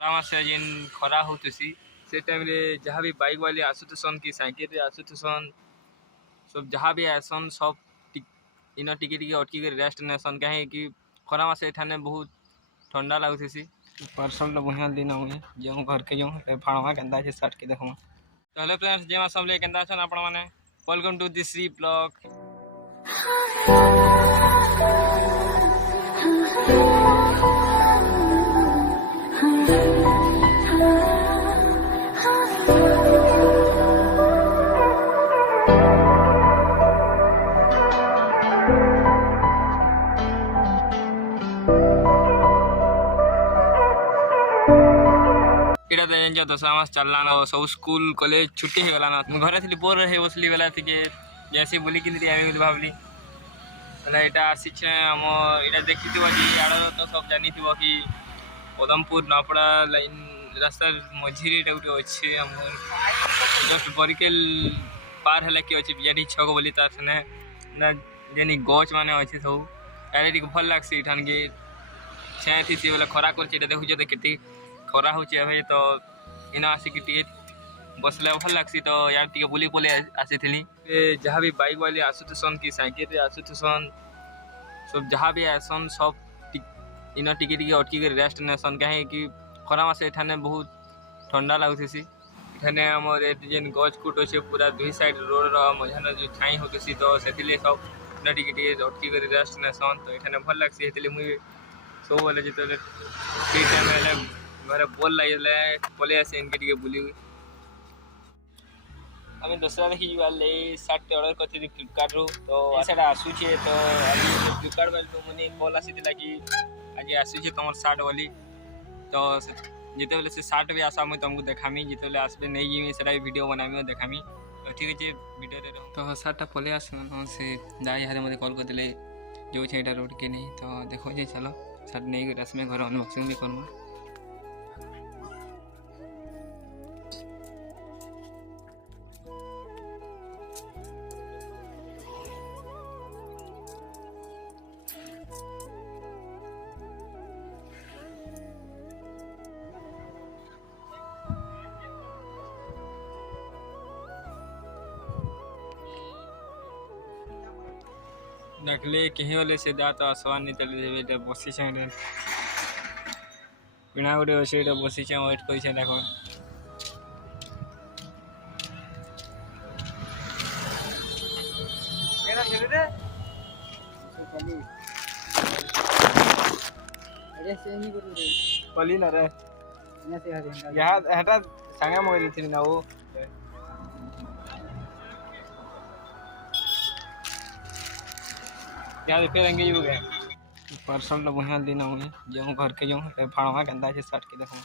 खरा मासे जेन खरा होतुसी से टाइम रे जहाँ भी बाइक वाले आसुथसन कि साइकिल रे आसुथसन सब जहाँ भी आसन सब इन टिके अटकी रेस्ट नेसन कहीं कि खरा मासे एठाने बहुत ठंडा लगुसी। परसों बढ़िया दिन हुए जो घर के जो फाड़वा केन्दा है साट के देखो। तो हेलो फ्रेंड्स जे सब ले केन्दा छन आपण माने वेलकम टू दिस री ब्लॉग। इटा तो दशा मास चलला ना सब स्कूल कॉलेज छुट्टी हो गला ना घरे थी बोर रहे बसली बेला थी जैसे बुली कि भावली एटा आसी आम इटा देखी कि यार तो सब जानी कि पदमपुर नपड़ा लाइन रास्ता मझी गोटे अच्छे आम जस्ट बरिकेल पार है कि अच्छे बिजाटी छक बोली तार ना जेनी गच मान अच्छे सब यार भल लगसी ठान के छाँ थी बोले खरा कर देखुच तो के खरा हो तो इना आसिक बसले भल लगसी तो यार टे बुली पलि आसी जहाँ भी बाइक वाले आसुथसन कि साइकिल रे आसुथसन सब जहाँ भी आसन सब इन टिके अटकी रेस्ट नेसन कहीं कि खरा मासे एठाने बहुत ठंडा लगुसी। एठाने आमर जेन गच कुट अच्छे पूरा दुई साइड रोड मझान जो छाई होती तो से सब इन टिके अटकी रेस्ट नेसन तो एठाने भल लगसी। मुझे सब बोले जो फ्री टाइम घर बोल लगे पलि आसे इनके बुली आम दूसरा देखी सार्ट ऑर्डर करती फ्लिपकार्ट रू तो से आसूचे तो फ्लिपकार्ट वाले तो मैंने कॉल आसी कि आज आसूचे तुम सार्ट वाली तो जिते बेले से सार्ट भी आसा मुझे तुमको देखामी जिते बेले आसबे नहीं जीमी से वीडियो बनामी देखामी तो ठीक अच्छे वीडियो तो सार्टा पलि आस से दाई मत कॉल करते जो छा रोड के नहीं तो देखो जे चलो सार्ट नहीं आसमे घर अनबॉक्सिंग भी करमा। नकली कहीं वाले से दा तो आसवान नहीं तले बसी पिना गोटे अच्छे बसी वेट कर देख पली ना रे सांगे मगल थी ना वो फिर एंगेज हो गए। परसों बढ़िया दिन हुए जो घर के जो फाड़वा केन्दा है साट के देखो।